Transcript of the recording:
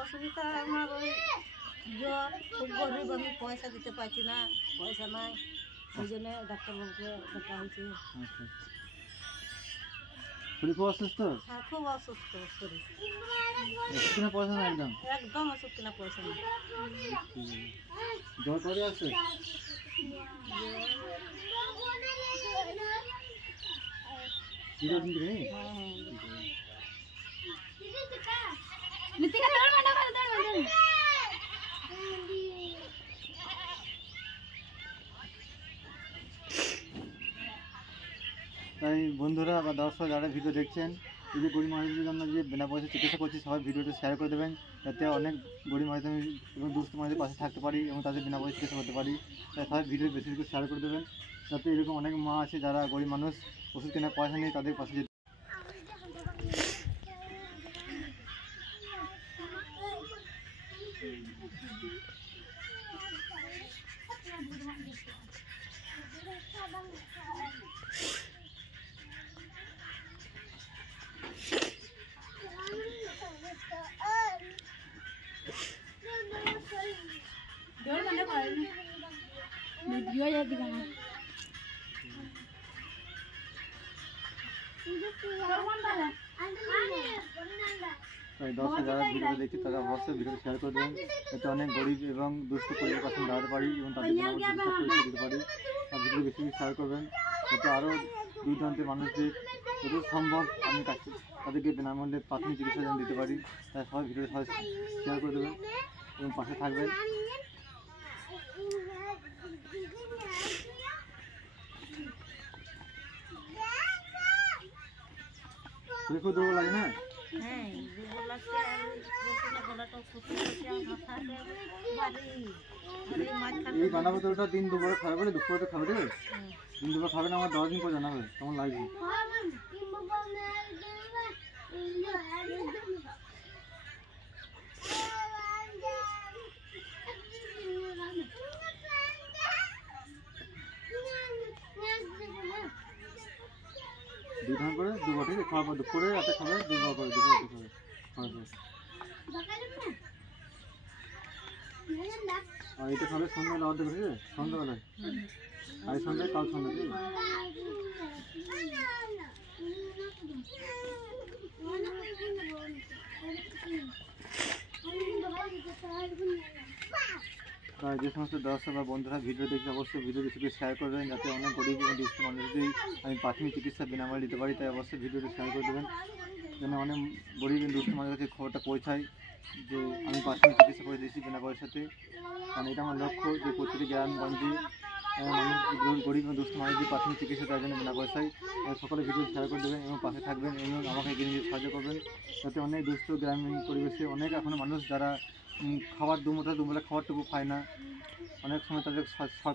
অসুবিধা আমার ওই জ্বর, খুব গরিব, আমি পয়সা দিতে পারছি না, পয়সা নাই, ওই জন্য ডাক্তারবাবুকে দেখা হয়েছে। শরীর খুব অসুস্থ? হ্যাঁ, খুব অসুস্থ শরীর, পয়সা না একদম একদম ওষুধ কিনা পয়সা নেই। জ্বর করে আছে? তাই বন্ধুরা বা দর্শক যারা ভিডিও দেখছেন, এই যে গরিব মানুষদের জন্য যে বিনা পয়সা চিকিৎসা করছি, সবাই ভিডিওটা শেয়ার করে দেবেন, যাতে অনেক গরিব মানুষ এবং দুস্থ মানুষের পাশে থাকতে পারি এবং তাদের বিনা পয়সা চিকিৎসা করতে পারি। তাই সবাই ভিডিও বেশি বেশি শেয়ার করে দেবেন, যাতে এরকম অনেক মা আছে যারা গরিব মানুষ, ওষুধ কেনার পয়সা নেই, তাদের পাশে যেতে। তাই দর্শক যারা ভিডিও দেখছি তারা অবশ্যই ভিডিও শেয়ার করে দেবেন, যাতে অনেক গরিব এবং দুস্থ পরিবারের পাশে দাঁড়াতে পারি এবং তাদের চিকিৎসা পরিষেবা দিতে পারি। আর ভিডিও বেশি বেশি শেয়ার করবেন, যাতে আরও দূর দূরান্তের মানুষদের যতদূর সম্ভব আমি তাদেরকে বিনামূল্যে প্রাথমিক চিকিৎসা যেন দিতে পারি। তাই সবাই ভিডিও শেয়ার করে দেবেন এবং পাশে থাকবেন। শরীর খুব দুর্বল লাগে না? হ্যাঁ, দুর্বল লাগছে, আর গলাটাও শুকিয়ে গেছে, আর মাথাটা ভারী মাঝখানে। এই বানা বোতলটা দিন দুপুরে খাবে বলে, দুপুরে তো খাবে দেবে, দিন দুপুরে খাবে না, আমার 10 দিন পর জানাবে কেমন লাগছে। দুধ করে দুবার, ঠিক আছে, খাওয়ার পর দুপুরে রাতে খাবে, দুবার করে দুপুরে খাবে খাওয়ার পর। আর এটা খাবে সন্ধ্যাবেলা অর্ধেক, ঠিক আছে, সন্ধ্যাবেলায়, আজ সন্ধ্যায় কাল সন্ধ্যা, ঠিক আছে। তাই যে সমস্ত দর্শক বা বন্ধুরা ভিডিও দেখছে অবশ্যই ভিডিও বেশি শেয়ার করবেন, যাতে অনেক গরিব এবং দুস্থ মানুষদের আমি প্রাথমিক চিকিৎসা বিনামূল্যে দিতে পারি। তাই অবশ্যই ভিডিওটি শেয়ার করে দেবেন, যেন অনেক গরিব এবং দুস্থ মানুষের কাছে খবরটা পৌঁছায় যে আমি প্রাথমিক চিকিৎসা করে দিয়েছি বিনা পয়সাতে। কারণ এটা আমার লক্ষ্য যে প্রতিটি গ্রামগঞ্জে মানুষ, গরিব এবং দুস্থ মানুষদের প্রাথমিক চিকিৎসা দেওয়ার জন্য বিনা পয়সায়। সকলে ভিডিও শেয়ার করে দেবেন এবং পাশে থাকবেন এবং আমাকে এগিয়ে নিয়ে সাহায্য করবেন, যাতে অনেক দুস্থ গ্রামীণ পরিবেশে অনেক এখনও মানুষ যারা খাবার দুবেলা খাবারটুকু পায় না, অনেক সময় তাদের সরকার